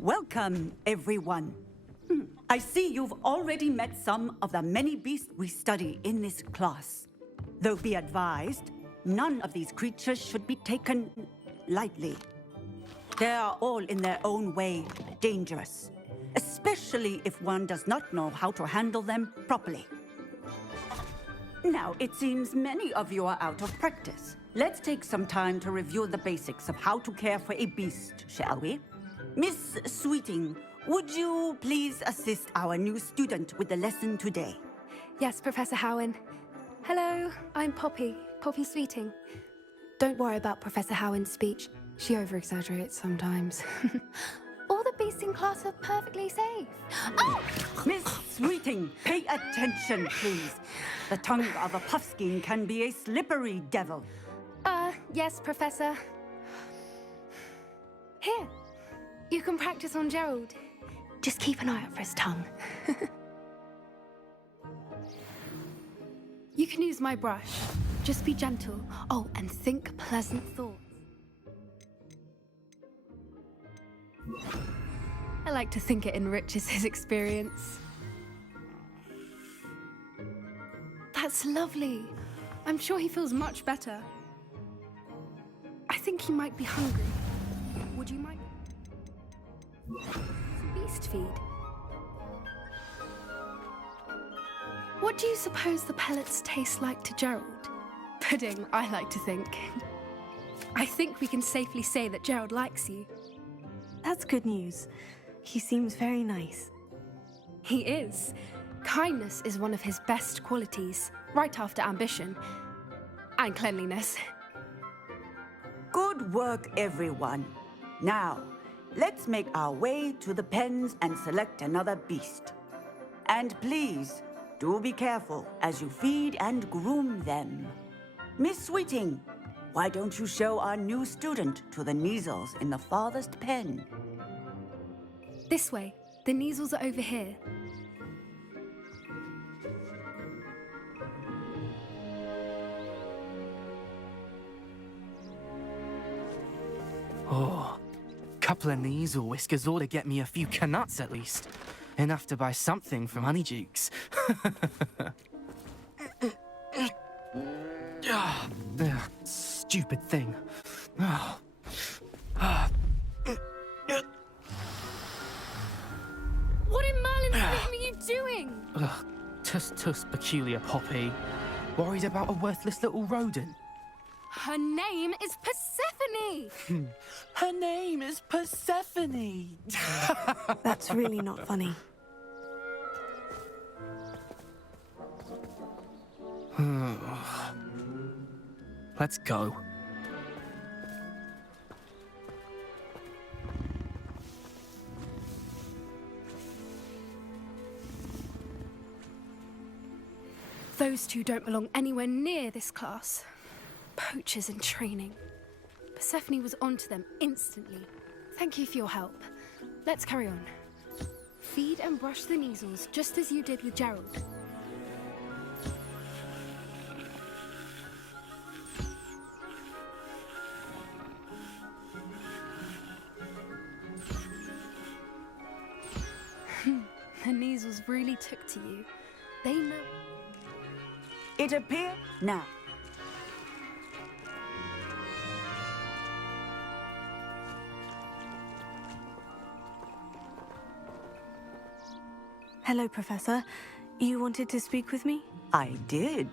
Welcome, everyone. I see you've already met some of the many beasts we study in this class. Though be advised, none of these creatures should be taken lightly. They are all in their own way dangerous, especially if one does not know how to handle them properly. Now, it seems many of you are out of practice. Let's take some time to review the basics of how to care for a beast, shall we? Miss Sweeting, would you please assist our new student with the lesson today? Yes, Professor Howin. Hello, I'm Poppy Sweeting. Don't worry about Professor Howin's speech. She over-exaggerates sometimes. All the beasts in class are perfectly safe. Oh! Miss Sweeting, pay attention, please. The tongue of a puffskein can be a slippery devil. Yes, Professor. Here, you can practice on Gerald. Just keep an eye out for his tongue. You can use my brush. Just be gentle. Oh, and think pleasant thoughts. I like to think it enriches his experience. That's lovely. I'm sure he feels much better. I think he might be hungry. Would you mind? Some beast feed. What do you suppose the pellets taste like to Gerald? Pudding, I like to think. I think we can safely say that Gerald likes you. That's good news. He seems very nice. He is. Kindness is one of his best qualities, right after ambition. And cleanliness. Good work, everyone. Now, let's make our way to the pens and select another beast. And please, do be careful as you feed and groom them. Miss Sweeting, why don't you show our new student to the Kneazles in the farthest pen? This way. The Kneazles are over here. Oh, couple of Kneazle whiskers ought to get me a few canuts at least. Enough to buy something from Honeydukes. Stupid thing. Oh. What in Merlin's name are you doing? Tuss, peculiar Poppy. Worried about a worthless little rodent. Her name is Persephone! Her name is Persephone! That's really not funny. Let's go. Those two don't belong anywhere near this class. Poachers in training. Persephone was onto them instantly. Thank you for your help. Let's carry on. Feed and brush the Kneazles just as you did with Gerald. The Kneazles really took to you. They know. It appears now. Hello, Professor. You wanted to speak with me? I did.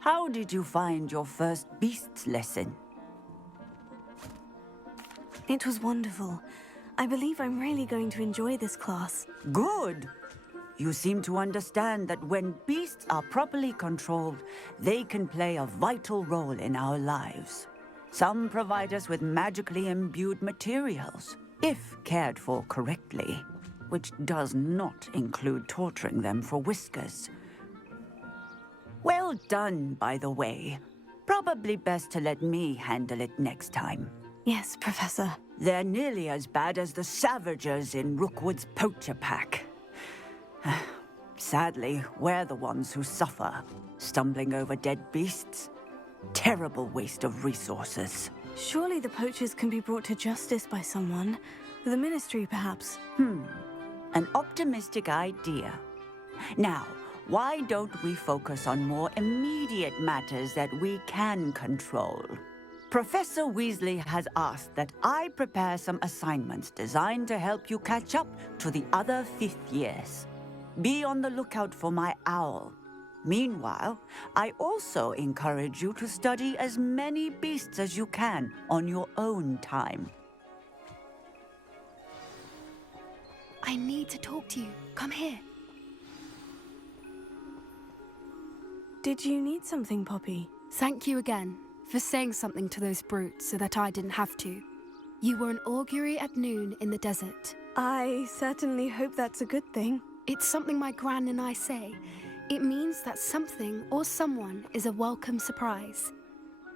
How did you find your first beasts lesson? It was wonderful. I believe I'm really going to enjoy this class. Good. You seem to understand that when beasts are properly controlled, they can play a vital role in our lives. Some provide us with magically imbued materials, if cared for correctly, which does not include torturing them for whiskers. Well done, by the way. Probably best to let me handle it next time. Yes, Professor. They're nearly as bad as the Savagers in Rookwood's poacher pack. Sadly, we're the ones who suffer, stumbling over dead beasts. Terrible waste of resources. Surely the poachers can be brought to justice by someone. The Ministry, perhaps. An optimistic idea. Now, why don't we focus on more immediate matters that we can control? Professor Weasley has asked that I prepare some assignments designed to help you catch up to the other fifth years. Be on the lookout for my owl. Meanwhile, I also encourage you to study as many beasts as you can on your own time. I need to talk to you. Come here. Did you need something, Poppy? Thank you again for saying something to those brutes so that I didn't have to. You were an augury at noon in the desert. I certainly hope that's a good thing. It's something my gran and I say. It means that something or someone is a welcome surprise.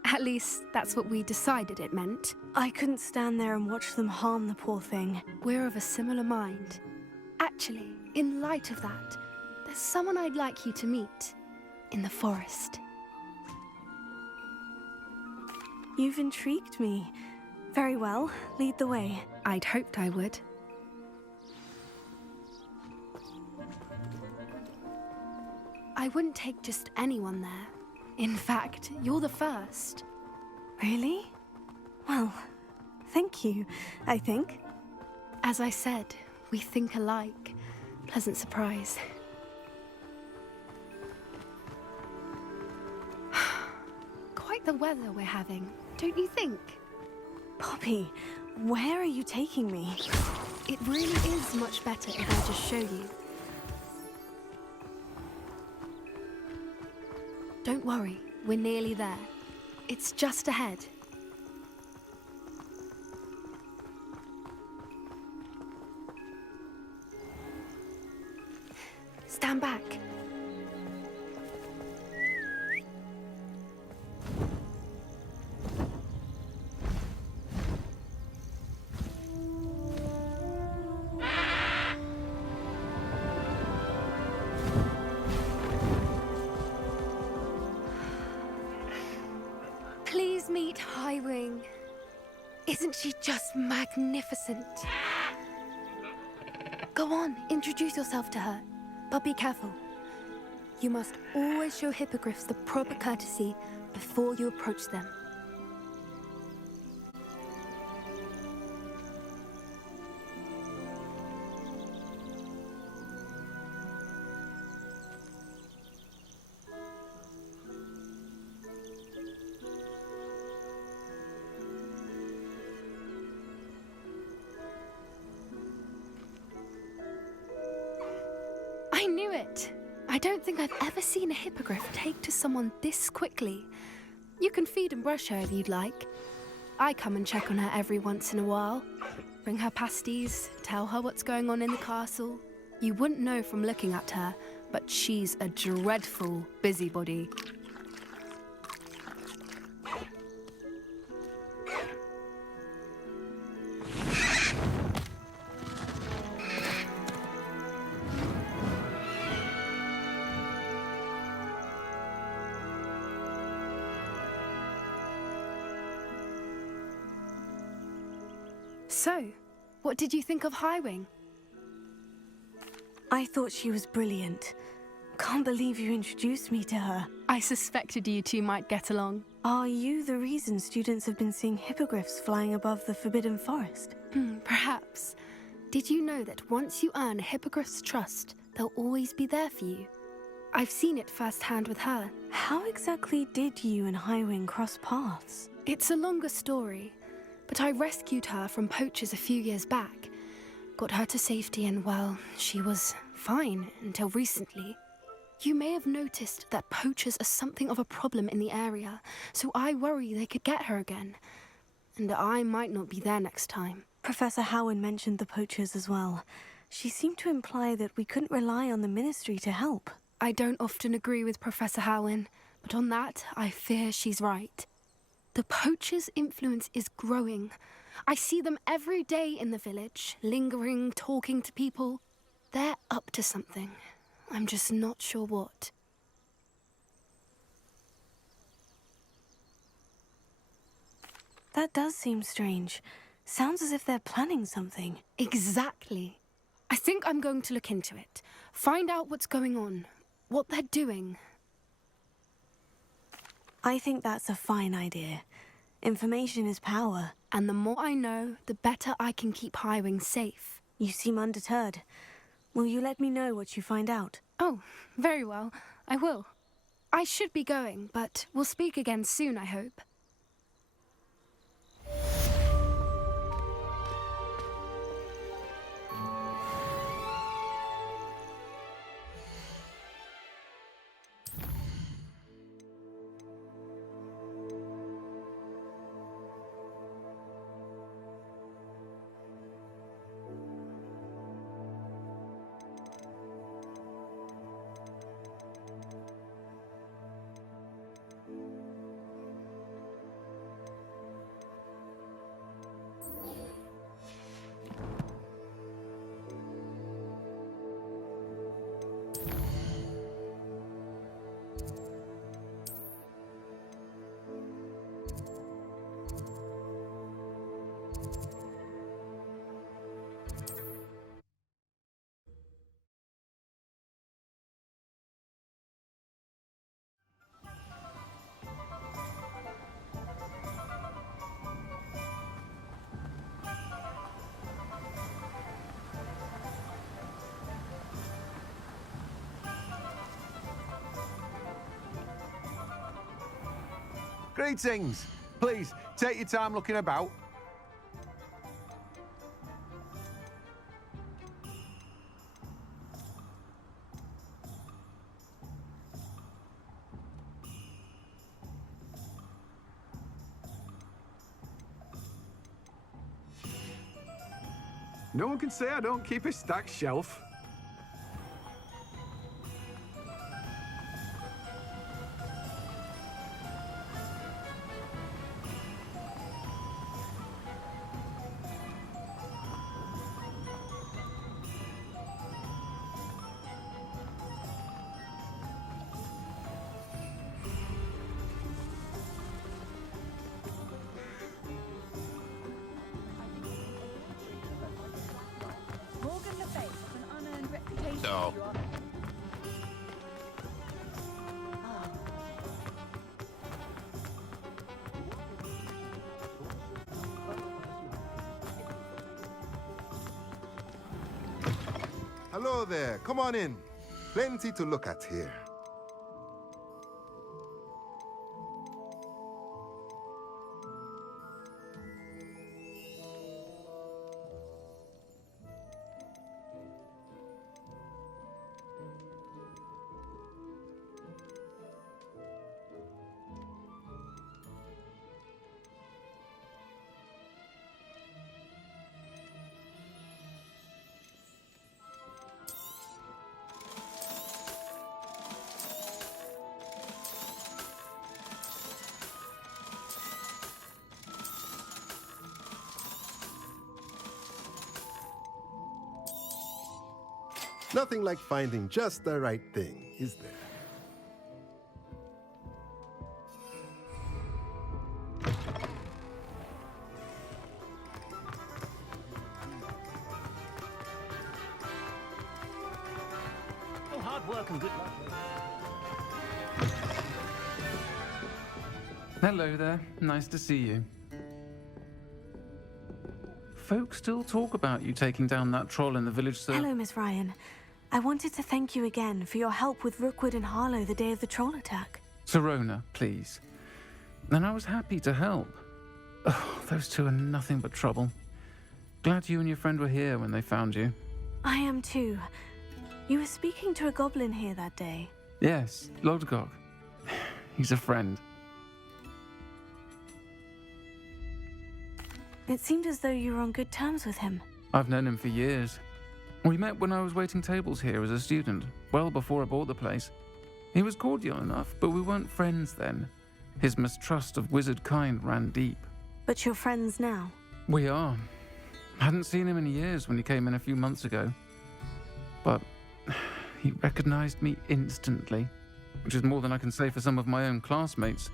At least, that's what we decided it meant. I couldn't stand there and watch them harm the poor thing. We're of a similar mind. Actually, in light of that, there's someone I'd like you to meet. In the forest. You've intrigued me. Very well, lead the way. I'd hoped I would. I wouldn't take just anyone there. In fact, you're the first. Really? Well, thank you, I think. As I said, we think alike. Pleasant surprise. Quite the weather we're having, don't you think? Poppy, where are you taking me? It really is much better if I just show you. Don't worry, we're nearly there. It's just ahead. Stand back. Please meet Highwing. Isn't she just magnificent? Go on, introduce yourself to her. But be careful. You must always show hippogriffs the proper courtesy before you approach them. I knew it! I don't think I've ever seen a hippogriff take to someone this quickly. You can feed and brush her if you'd like. I come and check on her every once in a while. Bring her pasties, tell her what's going on in the castle. You wouldn't know from looking at her, but she's a dreadful busybody. So, what did you think of Highwing? I thought she was brilliant. Can't believe you introduced me to her. I suspected you two might get along. Are you the reason students have been seeing hippogriffs flying above the Forbidden Forest? Perhaps. Did you know that once you earn a hippogriff's trust, they'll always be there for you. I've seen it firsthand with her. How exactly did you and Highwing cross paths? It's a longer story, but I rescued her from poachers a few years back. Got her to safety and, well, she was fine until recently. You may have noticed that poachers are something of a problem in the area, so I worry they could get her again. And I might not be there next time. Professor Howin mentioned the poachers as well. She seemed to imply that we couldn't rely on the Ministry to help. I don't often agree with Professor Howin, but on that, I fear she's right. The poachers' influence is growing. I see them every day in the village, lingering, talking to people. They're up to something. I'm just not sure what. That does seem strange. Sounds as if they're planning something. Exactly. I think I'm going to look into it. Find out what's going on, what they're doing. I think that's a fine idea. Information is power. And the more I know, the better I can keep Highwing safe. You seem undeterred. Will you let me know what you find out? Oh, very well. I will. I should be going, but we'll speak again soon, I hope. Greetings. Please, take your time looking about. No one can say I don't keep a stacked shelf. No. Hello there, come on in. Plenty to look at here. Nothing like finding just the right thing, is there? Oh, hard work and good luck. Hello there. Nice to see you. Folks still talk about you taking down that troll in the village, sir. Hello, Miss Ryan. I wanted to thank you again for your help with Rookwood and Harlow the day of the troll attack. Sirona, please. And I was happy to help. Oh, those two are nothing but trouble. Glad you and your friend were here when they found you. I am too. You were speaking to a goblin here that day. Yes, Lodgok. He's a friend. It seemed as though you were on good terms with him. I've known him for years. We met when I was waiting tables here as a student, well before I bought the place. He was cordial enough, but we weren't friends then. His mistrust of wizard kind ran deep. But you're friends now. We are. Hadn't seen him in years when he came in a few months ago. But he recognized me instantly, which is more than I can say for some of my own classmates.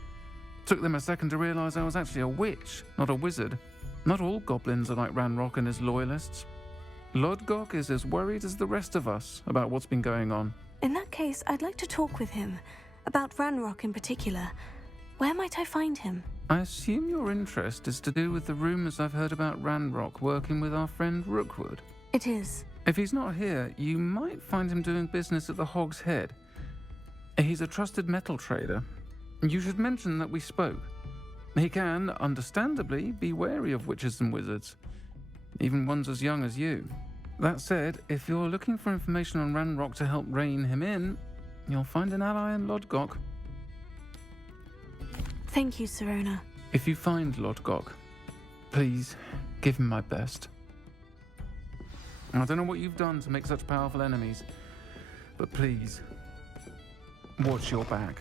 Took them a second to realize I was actually a witch, not a wizard. Not all goblins are like Ranrock and his loyalists. Lodgok is as worried as the rest of us about what's been going on. In that case, I'd like to talk with him. About Ranrock in particular. Where might I find him? I assume your interest is to do with the rumors I've heard about Ranrock working with our friend Rookwood. It is. If he's not here, you might find him doing business at the Hog's Head. He's a trusted metal trader. You should mention that we spoke. He can, understandably, be wary of witches and wizards, even ones as young as you. That said, if you're looking for information on Ranrock to help rein him in, you'll find an ally in Lodgok. Thank you, Sirona. If you find Lodgok, please give him my best. I don't know what you've done to make such powerful enemies, but please, watch your back.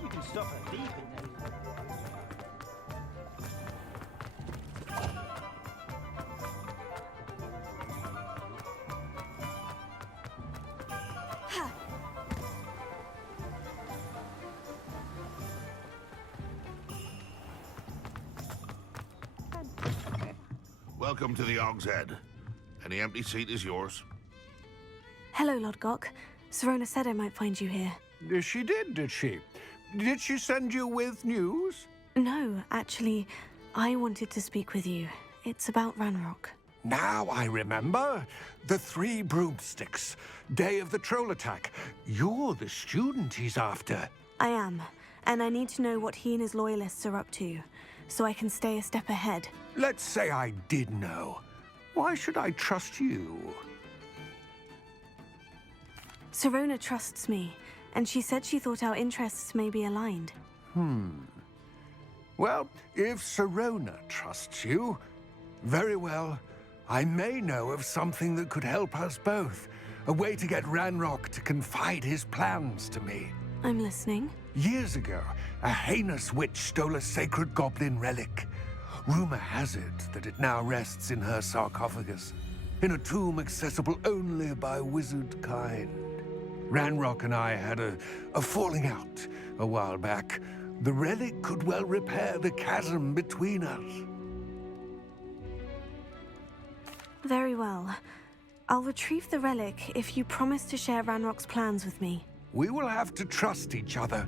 You can stop her deep in there. Welcome to the Hog's Head. Any empty seat is yours. Hello, Lodgok. Sirona said I might find you here. She did she? Did she send you with news? No, actually, I wanted to speak with you. It's about Ranrock. Now I remember. The 3 broomsticks. Day of the troll attack. You're the student he's after. I am, and I need to know what he and his loyalists are up to, so I can stay a step ahead. Let's say I did know. Why should I trust you? Sirona trusts me, and she said she thought our interests may be aligned. Well, if Sirona trusts you, very well. I may know of something that could help us both. A way to get Ranrock to confide his plans to me. I'm listening. Years ago, a heinous witch stole a sacred goblin relic. Rumor has it that it now rests in her sarcophagus, in a tomb accessible only by wizard kind. Ranrock and I had a falling out a while back. The relic could well repair the chasm between us. Very well. I'll retrieve the relic if you promise to share Ranrock's plans with me. We will have to trust each other.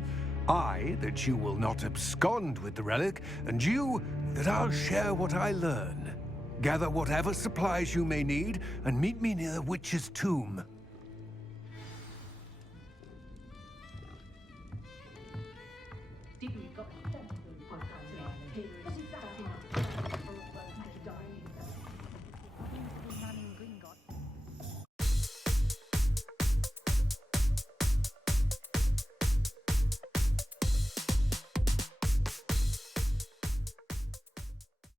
I, that you will not abscond with the relic, and you, that I'll share what I learn. Gather whatever supplies you may need, and meet me near the witch's tomb.